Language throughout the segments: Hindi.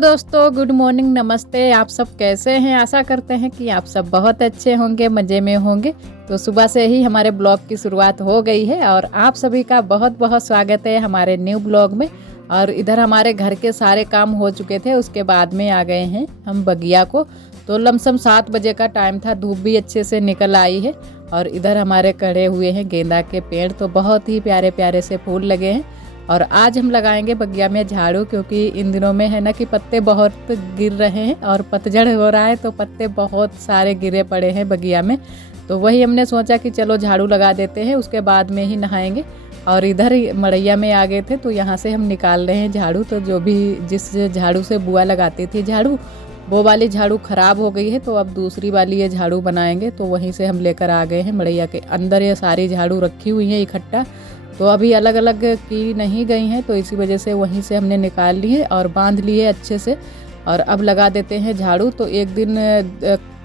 दोस्तों, गुड मॉर्निंग, नमस्ते। आप सब कैसे हैं? आशा करते हैं कि आप सब बहुत अच्छे होंगे, मज़े में होंगे। तो सुबह से ही हमारे ब्लॉग की शुरुआत हो गई है और आप सभी का बहुत बहुत स्वागत है हमारे न्यू ब्लॉग में। और इधर हमारे घर के सारे काम हो चुके थे, उसके बाद में आ गए हैं हम बगिया को। तो लमसम 7 बजे का टाइम था, धूप भी अच्छे से निकल आई है। और इधर हमारे खड़े हुए हैं गेंदा के पेड़, तो बहुत ही प्यारे प्यारे से फूल लगे हैं। और आज हम लगाएंगे बगिया में झाड़ू, क्योंकि इन दिनों में है ना कि पत्ते बहुत गिर रहे हैं और पतझड़ हो रहा है, तो पत्ते बहुत सारे गिरे पड़े हैं बगिया में। तो वही हमने सोचा कि चलो झाड़ू लगा देते हैं, उसके बाद में ही नहाएंगे। और इधर मड़ैया में आ गए थे, तो यहाँ से हम निकाल रहे हैं झाड़ू। तो जो भी जिस झाड़ू से बुआ लगाती थी झाड़ू, वो वाली झाड़ू ख़राब हो गई है, तो अब दूसरी वाली ये झाड़ू बनाएंगे। तो वहीं से हम लेकर आ गए हैं मड़ैया के अंदर। ये सारी झाड़ू रखी हुई हैं इकट्ठा, तो अभी अलग अलग की नहीं गई हैं, तो इसी वजह से वहीं से हमने निकाल ली है और बांध ली है अच्छे से। और अब लगा देते हैं झाड़ू। तो एक दिन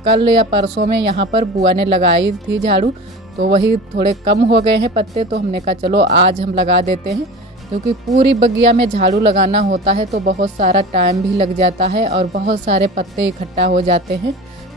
कल या परसों में यहाँ पर बुआ ने लगाई थी झाड़ू, तो वही थोड़े कम हो गए हैं पत्ते, तो हमने कहा चलो आज हम लगा देते हैं। क्योंकि पूरी बगिया में झाड़ू लगाना होता है तो बहुत सारा टाइम भी लग जाता है और बहुत सारे पत्ते इकट्ठा हो जाते हैं।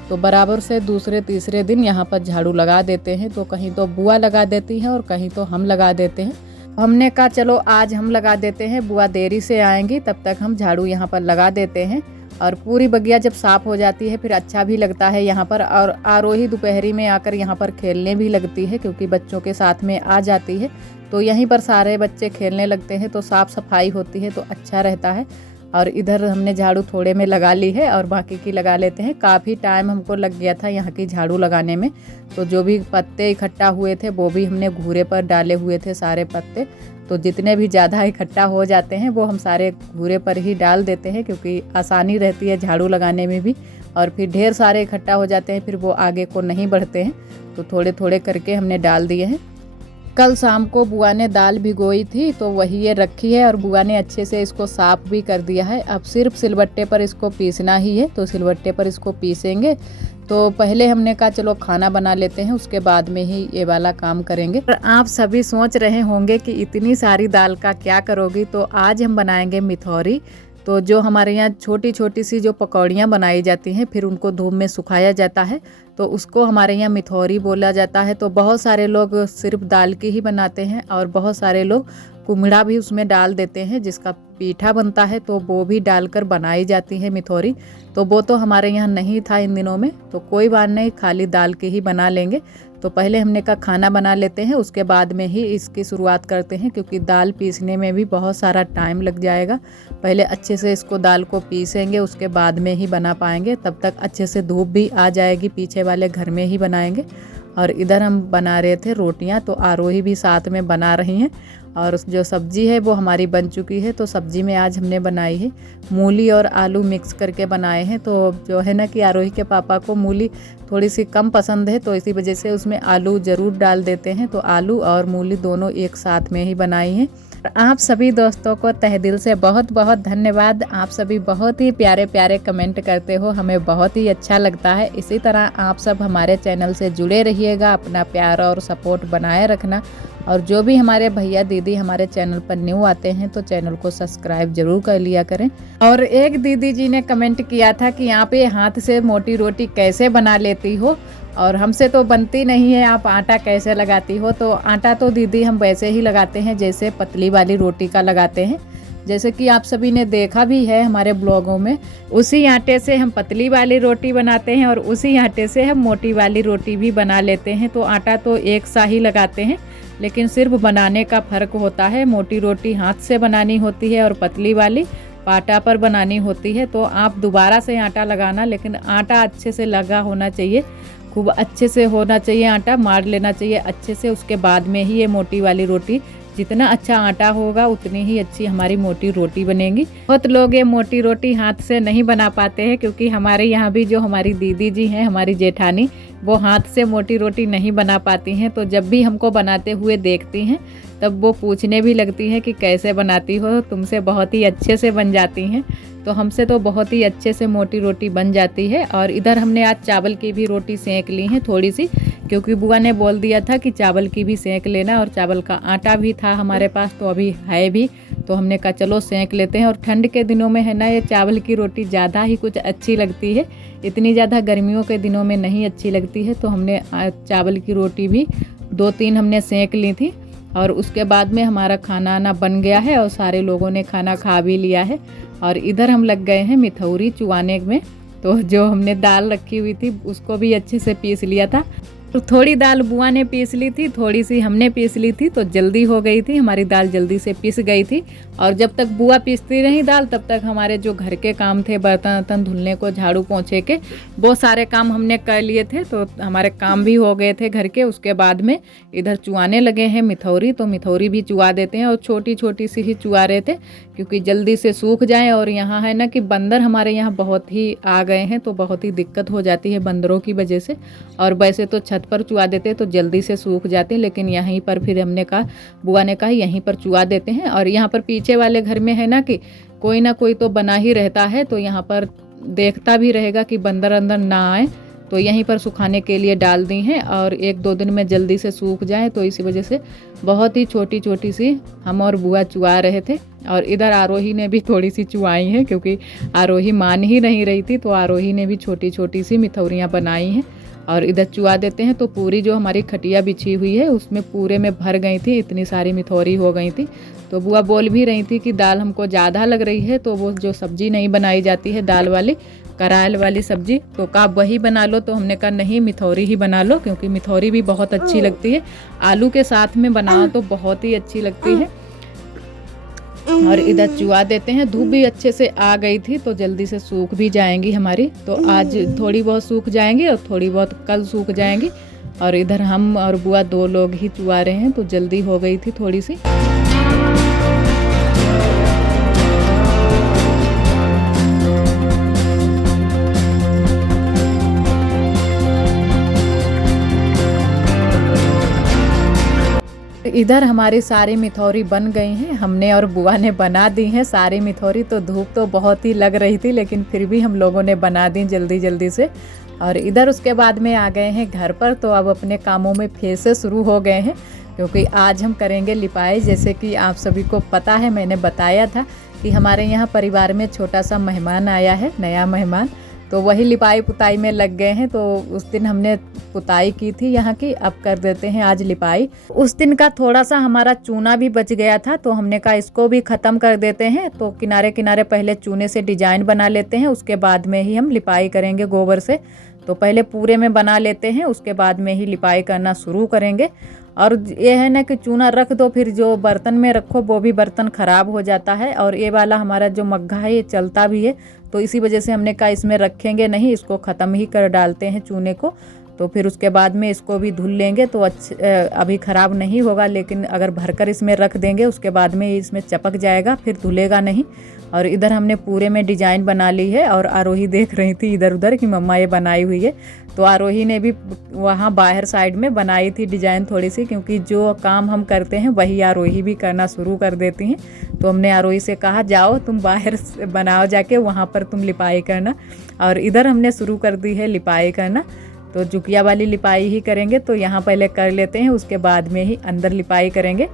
तो बराबर से दूसरे तीसरे दिन यहाँ पर झाड़ू लगा देते हैं। तो कहीं तो बुआ लगा देती है और कहीं तो हम लगा देते हैं। हमने कहा चलो आज हम लगा देते हैं, बुआ देरी से आएंगी, तब तक हम झाड़ू यहाँ पर लगा देते हैं। और पूरी बगिया जब साफ़ हो जाती है फिर अच्छा भी लगता है यहाँ पर। और आरोही दोपहरी में आकर यहाँ पर खेलने भी लगती है, क्योंकि बच्चों के साथ में आ जाती है, तो यहीं पर सारे बच्चे खेलने लगते हैं, तो साफ़ सफाई होती है तो अच्छा रहता है। और इधर हमने झाड़ू थोड़े में लगा ली है और बाकी की लगा लेते हैं। काफ़ी टाइम हमको लग गया था यहाँ की झाड़ू लगाने में। तो जो भी पत्ते इकट्ठा हुए थे वो भी हमने घूरे पर डाले हुए थे सारे पत्ते। तो जितने भी ज़्यादा इकट्ठा हो जाते हैं वो हम सारे घूरे पर ही डाल देते हैं, क्योंकि आसानी रहती है झाड़ू लगाने में भी। और फिर ढेर सारे इकट्ठा हो जाते हैं फिर वो आगे को नहीं बढ़ते हैं, तो थोड़े थोड़े करके हमने डाल दिए हैं। कल शाम को बुआ ने दाल भिगोई थी, तो वही ये रखी है और बुआ ने अच्छे से इसको साफ़ भी कर दिया है। अब सिर्फ सिलबट्टे पर इसको पीसना ही है, तो सिलबट्टे पर इसको पीसेंगे। तो पहले हमने कहा चलो खाना बना लेते हैं, उसके बाद में ही ये वाला काम करेंगे। और आप सभी सोच रहे होंगे कि इतनी सारी दाल का क्या करोगी, तो आज हम बनाएंगे मिथौरी। तो जो हमारे यहाँ छोटी छोटी सी जो पकौड़ियाँ बनाई जाती हैं, फिर उनको धूप में सुखाया जाता है, तो उसको हमारे यहाँ मिथौरी बोला जाता है। तो बहुत सारे लोग सिर्फ दाल की ही बनाते हैं और बहुत सारे लोग कुम्हड़ा भी उसमें डाल देते हैं, जिसका पीठा बनता है, तो वो भी डालकर बनाई जाती है मिथौरी। तो वो तो हमारे यहाँ नहीं था इन दिनों में, तो कोई बात नहीं, खाली दाल की ही बना लेंगे। तो पहले हमने कहा खाना बना लेते हैं, उसके बाद में ही इसकी शुरुआत करते हैं, क्योंकि दाल पीसने में भी बहुत सारा टाइम लग जाएगा। पहले अच्छे से इसको दाल को पीसेंगे, उसके बाद में ही बना पाएंगे, तब तक अच्छे से धूप भी आ जाएगी, पीछे वाले घर में ही बनाएंगे। और इधर हम बना रहे थे रोटियां, तो आरोही भी साथ में बना रही हैं। और जो सब्जी है वो हमारी बन चुकी है। तो सब्जी में आज हमने बनाई है मूली और आलू मिक्स करके बनाए हैं। तो जो है ना कि आरोही के पापा को मूली थोड़ी सी कम पसंद है, तो इसी वजह से उसमें आलू ज़रूर डाल देते हैं। तो आलू और मूली दोनों एक साथ में ही बनाई हैं। आप सभी दोस्तों को तहे दिल से बहुत बहुत धन्यवाद। आप सभी बहुत ही प्यारे प्यारे कमेंट करते हो, हमें बहुत ही अच्छा लगता है। इसी तरह आप सब हमारे चैनल से जुड़े रहिएगा, अपना प्यार और सपोर्ट बनाए रखना। और जो भी हमारे भैया दीदी हमारे चैनल पर न्यू आते हैं, तो चैनल को सब्सक्राइब जरूर कर लिया करें। और एक दीदी जी ने कमेंट किया था कि यहाँ पे हाथ से मोटी रोटी कैसे बना लेती हो, और हमसे तो बनती नहीं है, आप आटा कैसे लगाती हो। तो आटा तो दीदी हम वैसे ही लगाते हैं जैसे पतली वाली रोटी का लगाते हैं, जैसे कि आप सभी ने देखा भी है हमारे ब्लॉगों में। उसी आटे से हम पतली वाली रोटी बनाते हैं और उसी आटे से हम मोटी वाली रोटी भी बना लेते हैं। तो आटा तो एक सा ही लगाते हैं, लेकिन सिर्फ बनाने का फ़र्क होता है। मोटी रोटी हाथ से बनानी होती है और पतली वाली पाटा पर बनानी होती है। तो आप दोबारा से आटा लगाना, लेकिन आटा अच्छे से लगा होना चाहिए, खूब अच्छे से होना चाहिए, आटा मार लेना चाहिए अच्छे से। उसके बाद में ही ये मोटी वाली रोटी, जितना अच्छा आटा होगा उतनी ही अच्छी हमारी मोटी रोटी बनेगी। बहुत लोग ये मोटी रोटी हाथ से नहीं बना पाते हैं, क्योंकि हमारे यहाँ भी जो हमारी दीदी जी हैं, हमारी जेठानी, वो हाथ से मोटी रोटी नहीं बना पाती हैं। तो जब भी हमको बनाते हुए देखती हैं, तब वो पूछने भी लगती हैं कि कैसे बनाती हो, तुमसे बहुत ही अच्छे से बन जाती हैं। तो हमसे तो बहुत ही अच्छे से मोटी रोटी बन जाती है। और इधर हमने आज चावल की भी रोटी सेंक ली है थोड़ी सी, क्योंकि बुआ ने बोल दिया था कि चावल की भी सेंक लेना, और चावल का आटा भी था हमारे पास, तो अभी है भी, तो हमने कहा चलो सेंक लेते हैं। और ठंड के दिनों में है ना ये चावल की रोटी ज़्यादा ही कुछ अच्छी लगती है, इतनी ज़्यादा गर्मियों के दिनों में नहीं अच्छी लगती है। तो हमने चावल की रोटी भी 2-3 हमने सेंक ली थी। और उसके बाद में हमारा खाना आना बन गया है और सारे लोगों ने खाना खा भी लिया है। और इधर हम लग गए हैं मिथौरी चुआने में। तो जो हमने दाल रखी हुई थी उसको भी अच्छे से पीस लिया था। तो थोड़ी दाल बुआ ने पीस ली थी, थोड़ी सी हमने पीस ली थी, तो जल्दी हो गई थी, हमारी दाल जल्दी से पिस गई थी। और जब तक बुआ पीसती रही दाल तब तक हमारे जो घर के काम थे, बर्तन वर्तन धुलने को, झाड़ू पोंछे के, वो सारे काम हमने कर लिए थे। तो हमारे काम भी हो गए थे घर के। उसके बाद में इधर चुआने लगे हैं मिथौरी। तो मिथौरी भी चुआ देते हैं और छोटी छोटी सी ही चुआ रहे थे क्योंकि जल्दी से सूख जाए। और यहाँ है ना कि बंदर हमारे यहाँ बहुत ही आ गए हैं, तो बहुत ही दिक्कत हो जाती है बंदरों की वजह से। और वैसे तो छत पर चुआ देते तो जल्दी से सूख जाते, लेकिन यहीं पर फिर हमने कहा, बुआ ने कहा यहीं पर चुआ देते हैं। और यहाँ पर पीछे वाले घर में है ना कि कोई ना कोई तो बना ही रहता है, तो यहाँ पर देखता भी रहेगा कि बंदर अंदर ना आए। तो यहीं पर सुखाने के लिए डाल दी हैं और 1-2 दिन में जल्दी से सूख जाए। तो इसी वजह से बहुत ही छोटी छोटी सी हम और बुआ चुआ रहे थे। और इधर आरोही ने भी थोड़ी सी चुआई हैं क्योंकि आरोही मान ही नहीं रही थी, तो आरोही ने भी छोटी छोटी सी मिथौरियाँ बनाई हैं। और इधर चुआ देते हैं। तो पूरी जो हमारी खटिया बिछी हुई है उसमें पूरे में भर गई थी, इतनी सारी मिथौरी हो गई थी। तो बुआ बोल भी रही थी कि दाल हमको ज़्यादा लग रही है, तो वो जो सब्ज़ी नहीं बनाई जाती है दाल वाली, करायल वाली सब्ज़ी, तो कहा वही बना लो। तो हमने कहा नहीं, मिथौरी ही बना लो, क्योंकि मिथौरी भी बहुत अच्छी लगती है, आलू के साथ में बनाओ तो बहुत ही अच्छी लगती है। और इधर चुआ देते हैं। धूप भी अच्छे से आ गई थी तो जल्दी से सूख भी जाएंगी हमारी। तो आज थोड़ी बहुत सूख जाएंगी और थोड़ी बहुत कल सूख जाएंगी। और इधर हम और बुआ 2 लोग ही चुआ रहे हैं, तो जल्दी हो गई थी थोड़ी सी। इधर हमारी सारी मिथौरी बन गई हैं, हमने और बुआ ने बना दी हैं सारी मिथौरी। तो धूप तो बहुत ही लग रही थी, लेकिन फिर भी हम लोगों ने बना दी जल्दी जल्दी से। और इधर उसके बाद में आ गए हैं घर पर। तो अब अपने कामों में फिर से शुरू हो गए हैं, क्योंकि आज हम करेंगे लिपाई। जैसे कि आप सभी को पता है, मैंने बताया था कि हमारे यहाँ परिवार में छोटा सा मेहमान आया है, नया मेहमान, तो वही लिपाई पुताई में लग गए हैं। तो उस दिन हमने पुताई की थी यहाँ की, अब कर देते हैं आज लिपाई। उस दिन का थोड़ा सा हमारा चूना भी बच गया था, तो हमने कहा इसको भी ख़त्म कर देते हैं। तो किनारे किनारे पहले चूने से डिजाइन बना लेते हैं, उसके बाद में ही हम लिपाई करेंगे गोबर से। तो पहले पूरे में बना लेते हैं, उसके बाद में ही लिपाई करना शुरू करेंगे। और ये है ना कि चूना रख दो, फिर जो बर्तन में रखो वो भी बर्तन ख़राब हो जाता है। और ये वाला हमारा जो मग्घा है ये चलता भी है, तो इसी वजह से हमने कहा इसमें रखेंगे नहीं, इसको ख़त्म ही कर डालते हैं चूने को। तो फिर उसके बाद में इसको भी धुल लेंगे तो अभी ख़राब नहीं होगा, लेकिन अगर भरकर इसमें रख देंगे उसके बाद में इसमें चपक जाएगा, फिर धुलेगा नहीं। और इधर हमने पूरे में डिजाइन बना ली है। और आरोही देख रही थी इधर उधर कि मम्मा ये बनाई हुई है, तो आरोही ने भी वहाँ बाहर साइड में बनाई थी डिजाइन थोड़ी सी, क्योंकि जो काम हम करते हैं वही आरोही भी करना शुरू कर देती हैं। तो हमने आरोही से कहा जाओ तुम बाहर बनाओ जाके, वहाँ पर तुम लिपाई करना। और इधर हमने शुरू कर दी है लिपाई करना। तो झुकिया वाली लिपाई ही करेंगे, तो यहाँ पहले कर लेते हैं, उसके बाद में ही अंदर लिपाई करेंगे।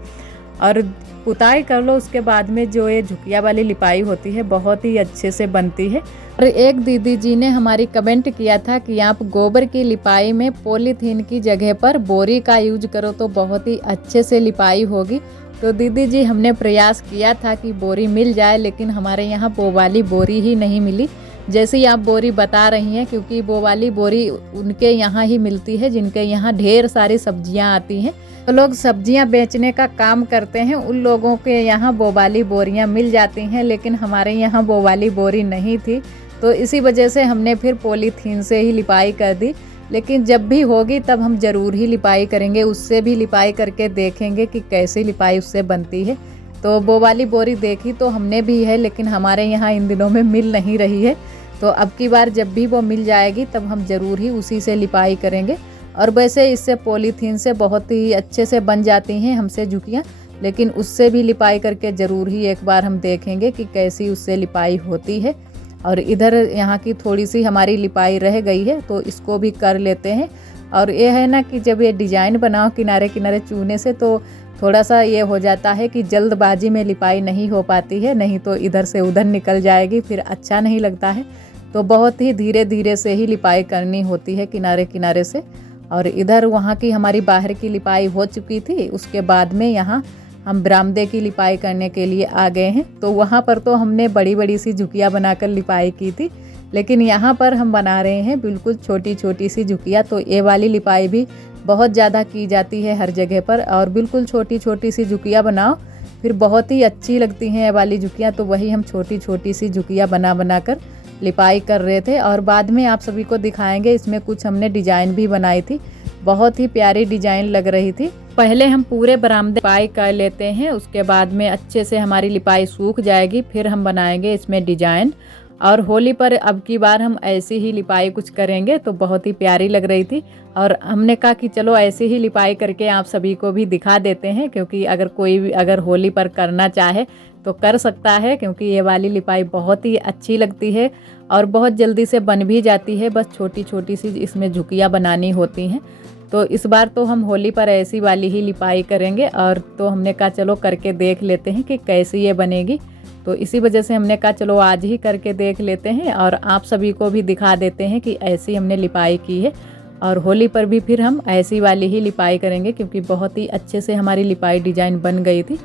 और पुताई कर लो, उसके बाद में जो ये झुकिया वाली लिपाई होती है बहुत ही अच्छे से बनती है। और एक दीदी जी ने हमारी कमेंट किया था कि आप गोबर की लिपाई में पॉलीथीन की जगह पर बोरी का यूज करो तो बहुत ही अच्छे से लिपाई होगी। तो दीदी जी हमने प्रयास किया था कि बोरी मिल जाए, लेकिन हमारे यहाँ वो वाली बोरी ही नहीं मिली, जैसे ही आप बोरी बता रही हैं, क्योंकि वो वाली बोरी उनके यहाँ ही मिलती है जिनके यहाँ ढेर सारी सब्जियाँ आती हैं। तो लोग सब्जियां बेचने का काम करते हैं, उन लोगों के यहाँ वो वाली बोरियां मिल जाती हैं, लेकिन हमारे यहाँ वो वाली बोरी नहीं थी। तो इसी वजह से हमने फिर पॉलीथीन से ही लिपाई कर दी। लेकिन जब भी होगी तब हम ज़रूर ही लिपाई करेंगे, उससे भी लिपाई करके देखेंगे कि कैसी लिपाई उससे बनती है। तो वो वाली बोरी देखी तो हमने भी है, लेकिन हमारे यहाँ इन दिनों में मिल नहीं रही है। तो अब की बार जब भी वो मिल जाएगी तब हम ज़रूर ही उसी से लिपाई करेंगे। और वैसे इससे पॉलीथीन से बहुत ही अच्छे से बन जाती हैं हमसे झुकियाँ, लेकिन उससे भी लिपाई करके ज़रूर ही एक बार हम देखेंगे कि कैसी उससे लिपाई होती है। और इधर यहाँ की थोड़ी सी हमारी लिपाई रह गई है तो इसको भी कर लेते हैं। और ये है ना कि जब ये डिज़ाइन बनाओ किनारे किनारे चूने से तो थोड़ा सा ये हो जाता है कि जल्दबाजी में लिपाई नहीं हो पाती है, नहीं तो इधर से उधर निकल जाएगी, फिर अच्छा नहीं लगता है। तो बहुत ही धीरे धीरे से ही लिपाई करनी होती है किनारे किनारे से। और इधर वहाँ की हमारी बाहर की लिपाई हो चुकी थी, उसके बाद में यहाँ हम बरामदे की लिपाई करने के लिए आ गए हैं। तो वहाँ पर तो हमने बड़ी बड़ी सी झुकियाँ बनाकर लिपाई की थी, लेकिन यहाँ पर हम बना रहे हैं बिल्कुल छोटी छोटी सी झुकियाँ। तो ये वाली लिपाई भी बहुत ज़्यादा की जाती है हर जगह पर, और बिल्कुल छोटी छोटी सी झुकियाँ बनाओ फिर बहुत ही अच्छी लगती हैं ये वाली झुकियाँ। तो वही हम छोटी छोटी सी झुकियाँ बना कर लिपाई कर रहे थे, और बाद में आप सभी को दिखाएंगे। इसमें कुछ हमने डिजाइन भी बनाई थी, बहुत ही प्यारी डिजाइन लग रही थी। पहले हम पूरे बरामदे लिपाई कर लेते हैं, उसके बाद में अच्छे से हमारी लिपाई सूख जाएगी, फिर हम बनाएंगे इसमें डिजाइन। और होली पर अब की बार हम ऐसी ही लिपाई कुछ करेंगे, तो बहुत ही प्यारी लग रही थी। और हमने कहा कि चलो ऐसी ही लिपाई करके आप सभी को भी दिखा देते हैं, क्योंकि अगर कोई भी अगर होली पर करना चाहे तो कर सकता है, क्योंकि ये वाली लिपाई बहुत ही अच्छी लगती है और बहुत जल्दी से बन भी जाती है। बस छोटी छोटी सी इसमें झुकियाँ बनानी होती हैं। तो इस बार तो हम होली पर ऐसी वाली ही लिपाई करेंगे, और तो हमने कहा चलो करके देख लेते हैं कि कैसी ये बनेगी। तो इसी वजह से हमने कहा चलो आज ही करके देख लेते हैं और आप सभी को भी दिखा देते हैं कि ऐसी हमने लिपाई की है। और होली पर भी फिर हम ऐसी वाली ही लिपाई करेंगे, क्योंकि बहुत ही अच्छे से हमारी लिपाई डिजाइन बन गई थी।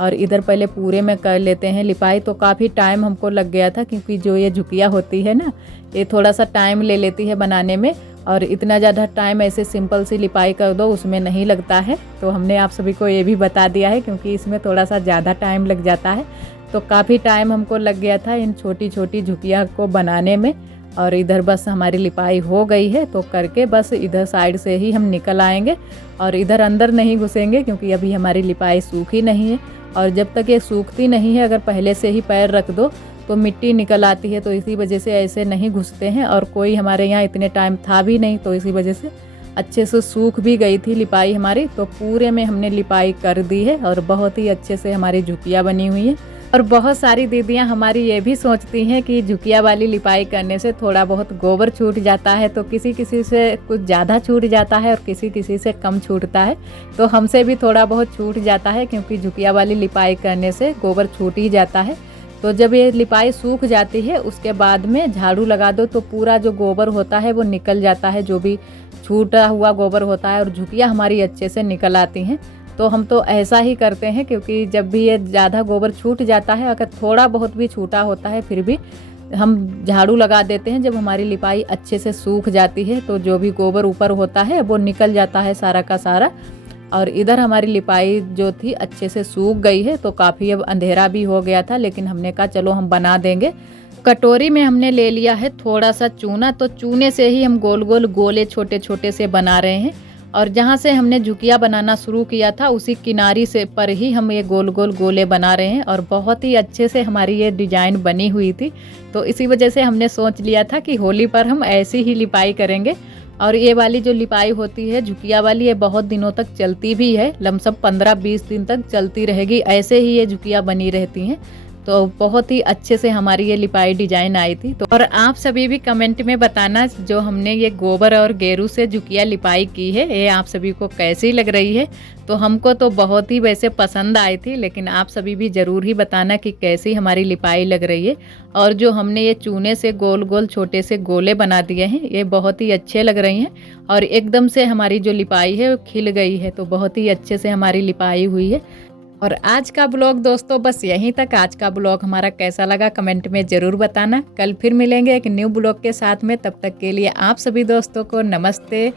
और इधर पहले पूरे में कर लेते हैं लिपाई। तो काफ़ी टाइम हमको लग गया था, क्योंकि जो ये झुकियाँ होती है ना, ये थोड़ा सा टाइम ले लेती है बनाने में, और इतना ज़्यादा टाइम ऐसे सिंपल सी लिपाई कर दो उसमें नहीं लगता है। तो हमने आप सभी को ये भी बता दिया है, क्योंकि इसमें थोड़ा सा ज़्यादा टाइम लग जाता है। तो काफ़ी टाइम हमको लग गया था इन छोटी छोटी झुकियाँ को बनाने में। और इधर बस हमारी लिपाई हो गई है, तो करके बस इधर साइड से ही हम निकल आएंगे, और इधर अंदर नहीं घुसेंगे, क्योंकि अभी हमारी लिपाई सूखी नहीं है। और जब तक ये सूखती नहीं है, अगर पहले से ही पैर रख दो तो मिट्टी निकल आती है, तो इसी वजह से ऐसे नहीं घुसते हैं। और कोई हमारे यहाँ इतने टाइम था भी नहीं, तो इसी वजह से अच्छे से सूख भी गई थी लिपाई हमारी। तो पूरे में हमने लिपाई कर दी है, और बहुत ही अच्छे से हमारी झुकियाँ बनी हुई हैं। और बहुत सारी दीदियाँ हमारी ये भी सोचती हैं कि झुकियाँ वाली लिपाई करने से थोड़ा बहुत गोबर छूट जाता है, तो किसी किसी से कुछ ज़्यादा छूट जाता है और किसी किसी से कम छूटता है। तो हमसे भी थोड़ा बहुत छूट जाता है, क्योंकि झुकियाँ वाली लिपाई करने से गोबर छूट ही जाता है। तो जब ये लिपाई सूख जाती है उसके बाद में झाड़ू लगा दो तो पूरा जो गोबर होता है वो निकल जाता है, जो भी छूटा हुआ गोबर होता है, और झुकियाँ हमारी अच्छे से निकल आती हैं। तो हम तो ऐसा ही करते हैं, क्योंकि जब भी ये ज़्यादा गोबर छूट जाता है, अगर थोड़ा बहुत भी छूटा होता है फिर भी हम झाड़ू लगा देते हैं। जब हमारी लिपाई अच्छे से सूख जाती है तो जो भी गोबर ऊपर होता है वो निकल जाता है सारा का सारा। और इधर हमारी लिपाई जो थी अच्छे से सूख गई है, तो काफ़ी अब अंधेरा भी हो गया था, लेकिन हमने कहा चलो हम बना देंगे। कटोरी में हमने ले लिया है थोड़ा सा चूना, तो चूने से ही हम गोल गोल गोले छोटे छोटे से बना रहे हैं। और जहाँ से हमने झुकिया बनाना शुरू किया था उसी किनारी से पर ही हम ये गोल गोल गोले बना रहे हैं, और बहुत ही अच्छे से हमारी ये डिजाइन बनी हुई थी। तो इसी वजह से हमने सोच लिया था कि होली पर हम ऐसी ही लिपाई करेंगे। और ये वाली जो लिपाई होती है झुकिया वाली, ये बहुत दिनों तक चलती भी है, लमसम 15-20 दिन तक चलती रहेगी, ऐसे ही ये झुकिया बनी रहती हैं। तो बहुत ही अच्छे से हमारी ये लिपाई डिजाइन आई थी। तो और आप सभी भी कमेंट में बताना जो हमने ये गोबर और गेरू से झुकिया लिपाई की है, ये आप सभी को कैसी लग रही है। तो हमको तो बहुत ही वैसे पसंद आई थी, लेकिन आप सभी भी ज़रूर ही बताना कि कैसी हमारी लिपाई लग रही है। और जो हमने ये चूने से गोल गोल छोटे से गोले बना दिए हैं, ये बहुत ही अच्छे लग रही हैं, और एकदम से हमारी जो लिपाई है वो खिल गई है। तो बहुत ही अच्छे से हमारी लिपाई हुई है। और आज का ब्लॉग दोस्तों बस यहीं तक। आज का ब्लॉग हमारा कैसा लगा कमेंट में ज़रूर बताना। कल फिर मिलेंगे एक न्यू ब्लॉग के साथ में, तब तक के लिए आप सभी दोस्तों को नमस्ते।